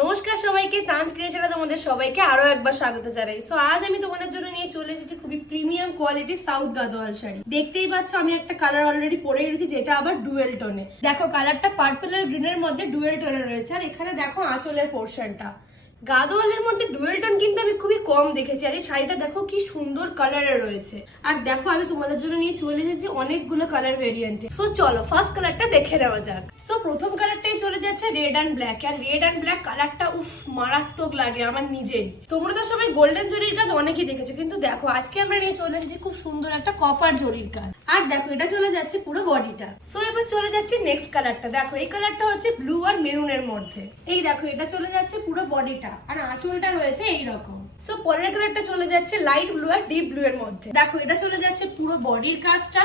নমস্কার সবাইকে, তাঞ্জ ক্রিয়েশনে তোমাদের সবাইকে আরো একবার স্বাগত জানাই। সো আজ আমি তোমাদের জন্য নিয়ে চলে এসেছি খুবই প্রিমিয়াম কোয়ালিটির সাউথ গাদোয়াল শাড়ি। দেখতেই পাচ্ছ আমি একটা কালার অলরেডি পরে রেখেছি, যেটা আবার ডুয়েল টোনে। দেখো কালারটা পার্পল আর গ্রিনের মধ্যে ডুয়েল টোনে রয়েছে। আর এখানে দেখো আঁচলের পোর্শনটা গাদোয়ালের মধ্যে ডুয়েল টোন কিন্তু আমি খুবই কম দেখেছি। আর এই শাড়িটা দেখো কি সুন্দর কালারে রয়েছে। আর দেখো আমি তোমাদের জন্য নিয়ে চলে এসেছি অনেকগুলো কালার ভেরিয়েন্টে। সো চলো ফার্স্ট কালারটা দেখে নেওয়া যাক। সো প্রথম কালারটাই চলে যাচ্ছে রেড অ্যান্ড ব্ল্যাক। আর রেড অ্যান্ড ব্ল্যাক কালারটা উফ মারাত্মক লাগে আমার নিজেই। তোমরা তো সবাই গোল্ডেন জরির কাজ অনেকেই দেখেছো, কিন্তু দেখো আজকে আমরা নিয়ে চলে এসেছি খুব সুন্দর একটা কপার জরির কাজ। আর দেখো এটা চলে যাচ্ছে পুরো বডিটা। সো এবার চলে যাচ্ছে নেক্সট কালারটা। দেখো এই কালারটা হচ্ছে ব্লু আর মেরুনের মধ্যে। এই দেখো এটা চলে যাচ্ছে পুরো বডিটা, আর আঁচলটা রয়েছে এইরকম। সো পরের কালারটা চলে যাচ্ছে লাইট ব্লু আর ডিপ ব্লু এর মধ্যে। দেখো এটা চলে যাচ্ছে পুরো বডির কাজটা,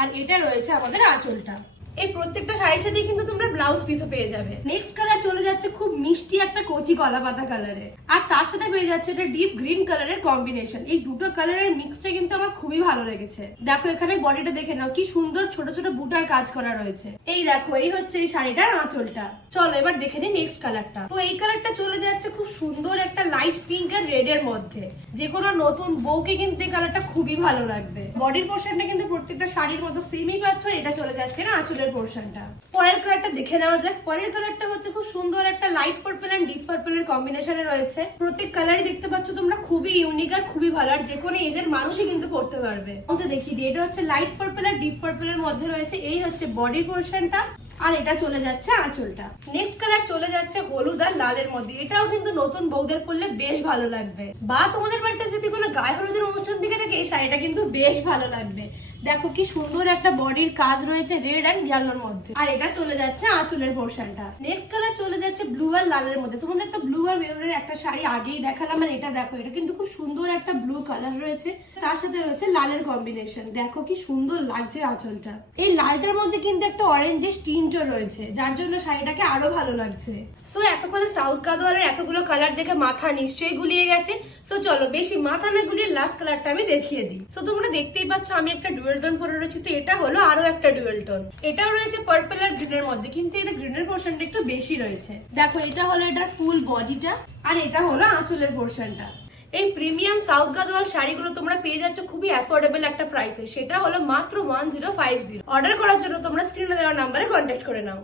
আর এটা রয়েছে আমাদের আঁচলটা। এই প্রত্যেকটা শাড়ির সাথে কিন্তু তোমরা ব্লাউজ পিসও পেয়ে যাবে। নেক্সট কালার চলে যাচ্ছে খুব মিষ্টি একটা কচি কলা পাতা কালারে, আর তার সাথে পেয়ে যাচ্ছে এটা ডিপ গ্রিন কালারের কম্বিনেশন। এই দুটো কালারের মিক্সটা কিন্তু আমার খুবই ভালো লেগেছে। দেখো এখানে বডিটা দেখে নাও কি সুন্দর ছোট ছোট বুটার কাজ করা রয়েছে। এই দেখো এই হচ্ছে এই শাড়িটার আঁচলটা। চলো এবার দেখে নিই নেক্সট কালারটা। তো এই কালারটা চলে যাচ্ছে খুব সুন্দর একটা লাইট পিঙ্ক আর রেড এর মধ্যে। যে কোনো নতুন বউকে কিন্তু এই কালারটা খুবই ভালো লাগবে। বডির পোর্শনটা কিন্তু প্রত্যেকটা শাড়ির মতো সেমই পাচ্ছ। এটা চলে যাচ্ছে না আঁচলের পোর্শনটা। পরের কালারটা দেখে নেওয়া যাক। পরের কালারটা হচ্ছে খুব সুন্দর একটা light purple and deep purple এর কম্বিনেশনে রয়েছে। প্রত্যেক কালারই দেখতে পাচ্ছ তোমরা খুবই ইউনিক আর খুবই ভালো, আর যে কোনো এজের মানুষই কিন্তু পরতে পারবে। ওটা দেখিয়ে দিই, এটা হচ্ছে লাইট পার্পল আর ডিপ পার্পল এর মধ্যে রয়েছে। এই হচ্ছে বডির পোর্শনটা, আর এটা চলে যাচ্ছে আঁচলটা। নেক্সট কালার চলে যাচ্ছে হলুদ আর লালের মধ্যে। এটাও কিন্তু নতুন বউদের পরলে বেশ ভালো লাগবে, বা তোমাদের বাড়িতে যদি কোনো গায়ে হলুদের অনুষ্ঠান দিকে থাকে এই শাড়িটা কিন্তু বেশ ভালো লাগবে। দেখো কি সুন্দর একটা বডির কাজ রয়েছে রেড অ্যান্ড ইয়েলোর মধ্যে, আর এটা চলে যাচ্ছে আঁচলের পোর্শনটা। নেক্সট কালার চলে যাচ্ছে ব্লু আর লালের মধ্যে। তোমাদের তো ব্লু আর মেরুনের একটা শাড়ি আগেই দেখালাম, আর এটা দেখো এটা কিন্তু খুব সুন্দর একটা ব্লু কালার রয়েছে, তার সাথে রয়েছে লালের কম্বিনেশন। দেখো কি সুন্দর লাগছে আঁচলটা। এই লালটার মধ্যে কিন্তু একটা অরেঞ্জের টিন্টও রয়েছে, যার জন্য শাড়িটাকে আরো ভালো লাগছে। সো এতক্ষণে সাউথ গাদোয়ালের এতগুলো কালার দেখে মাথা নিশ্চয়ই গুলিয়ে গেছে। সো চলো বেশি মাথা না গুলিয়ে লাস্ট কালারটা আমি দেখিয়ে দিই। সো তোমরা দেখতেই পাচ্ছ আমি একটা ডুয়েল টোন পরে রয়েছি। তো এটা হলো আরো একটা ডুয়েল টোন। এটাও রয়েছে পার্পল আর গ্রিনের মধ্যে, কিন্তু এটা গ্রিনের পোর্শনটা একটু বেশি রয়েছে। দেখো এটা হলো এটার ফুল বডিটা, আর এটা হলো আঁচলের পোর্শনটা। এই প্রিমিয়াম সাউথ গাদোয়াল শাড়িগুলো তোমরা পেয়ে যাচ্ছ খুবই অ্যাফোর্ডেবল একটা প্রাইসে। সেটা হলো মাত্র 1050। অর্ডার করার জন্য তোমরা স্ক্রিনে দেওয়া নাম্বারে কন্ট্যাক্ট করে নাও।